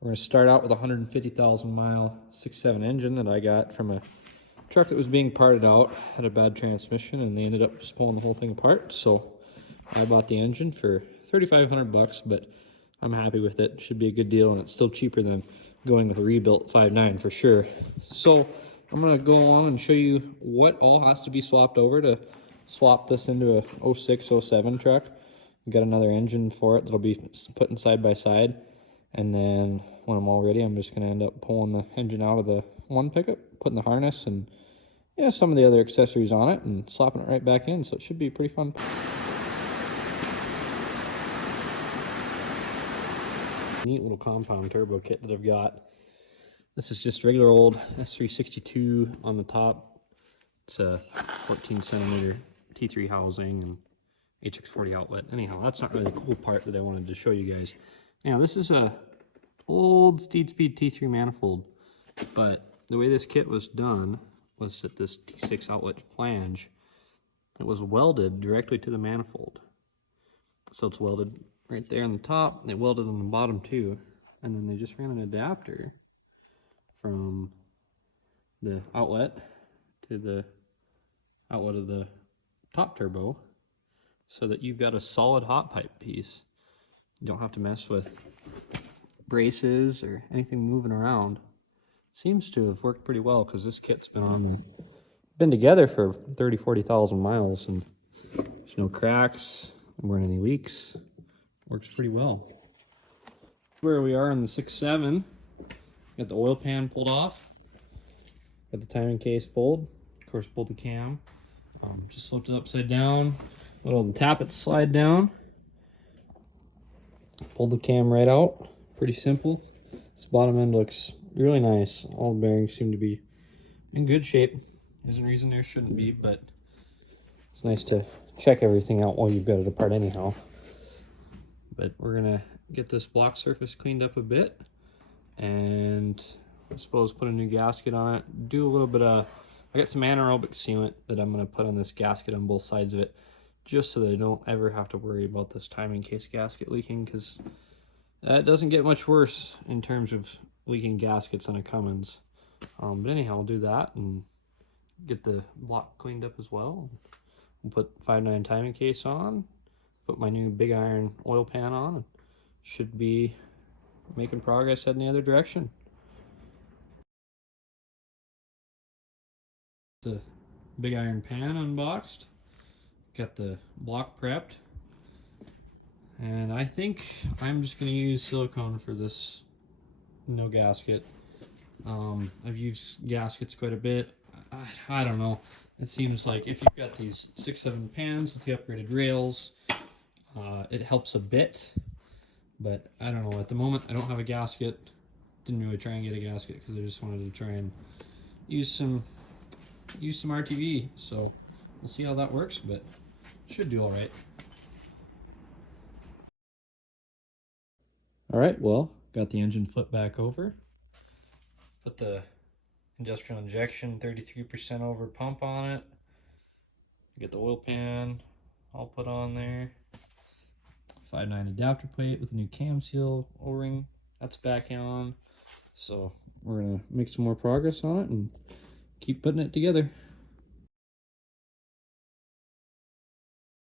We're going to start out with a 150,000 mile 6.7 engine that I got from a truck that was being parted out, had a bad transmission, and they ended up just pulling the whole thing apart. So I bought the engine for 3,500 bucks, but I'm happy with it. Should be a good deal, and it's still cheaper than going with a rebuilt 5.9 for sure. So I'm going to go along and show you what all has to be swapped over to swap this into a 06, 07 truck. Got another engine for it that'll be putting side by side. And then when I'm all ready, I'm just going to end up pulling the engine out of the one pickup, putting the harness and some of the other accessories on it and slapping it right back in. So it should be pretty fun. Neat little compound turbo kit that I've got. This is just regular old S362 on the top. It's a 14 centimeter T3 housing and HX40 outlet. Anyhow, that's not really the cool part that I wanted to show you guys. Now, this is a old Steed Speed T3 manifold, but the way this kit was done was that this T6 outlet flange, it was welded directly to the manifold. So it's welded right there on the top, and they welded on the bottom too, and then they just ran an adapter from the outlet to the outlet of the top turbo so that you've got a solid hot pipe piece. You don't have to mess with braces or anything moving around. Seems to have worked pretty well because this kit's been together for 40,000 miles, and there's no cracks, there weren't any leaks. Works pretty well. Where we are in the 6.7, got the oil pan pulled off, got the timing case pulled, of course pulled the cam, just flipped it upside down, let all the tappets slide down. Pulled the cam right out. Pretty simple. This bottom end looks really nice. All the bearings seem to be in good shape. There's a reason there shouldn't be, but it's nice to check everything out while you've got it apart anyhow. But we're gonna get this block surface cleaned up a bit, and I suppose put a new gasket on it. Do a little bit of, I got some anaerobic sealant that I'm gonna put on this gasket on both sides of it, just so that I don't ever have to worry about this timing case gasket leaking, because that doesn't get much worse in terms of leaking gaskets on a Cummins. But anyhow, I'll do that and get the block cleaned up as well. We'll put 5.9 timing case on, put my new big iron oil pan on, and should be making progress heading the other direction. The big iron pan unboxed. Got the block prepped, and I think I'm just going to use silicone for this no gasket. I've used gaskets quite a bit. I don't know, it seems like if you've got these 6.7 pans with the upgraded rails, it helps a bit, but I don't know, at the moment I don't have a gasket. Didn't really try and get a gasket because I just wanted to try and use some RTV, so we'll see how that works, but should do all right. All right, well, got the engine flipped back over. Put the industrial injection 33% over pump on it. Get the oil pan all put on there. 5.9 adapter plate with a new cam seal O-ring. That's back on. So we're gonna make some more progress on it and keep putting it together.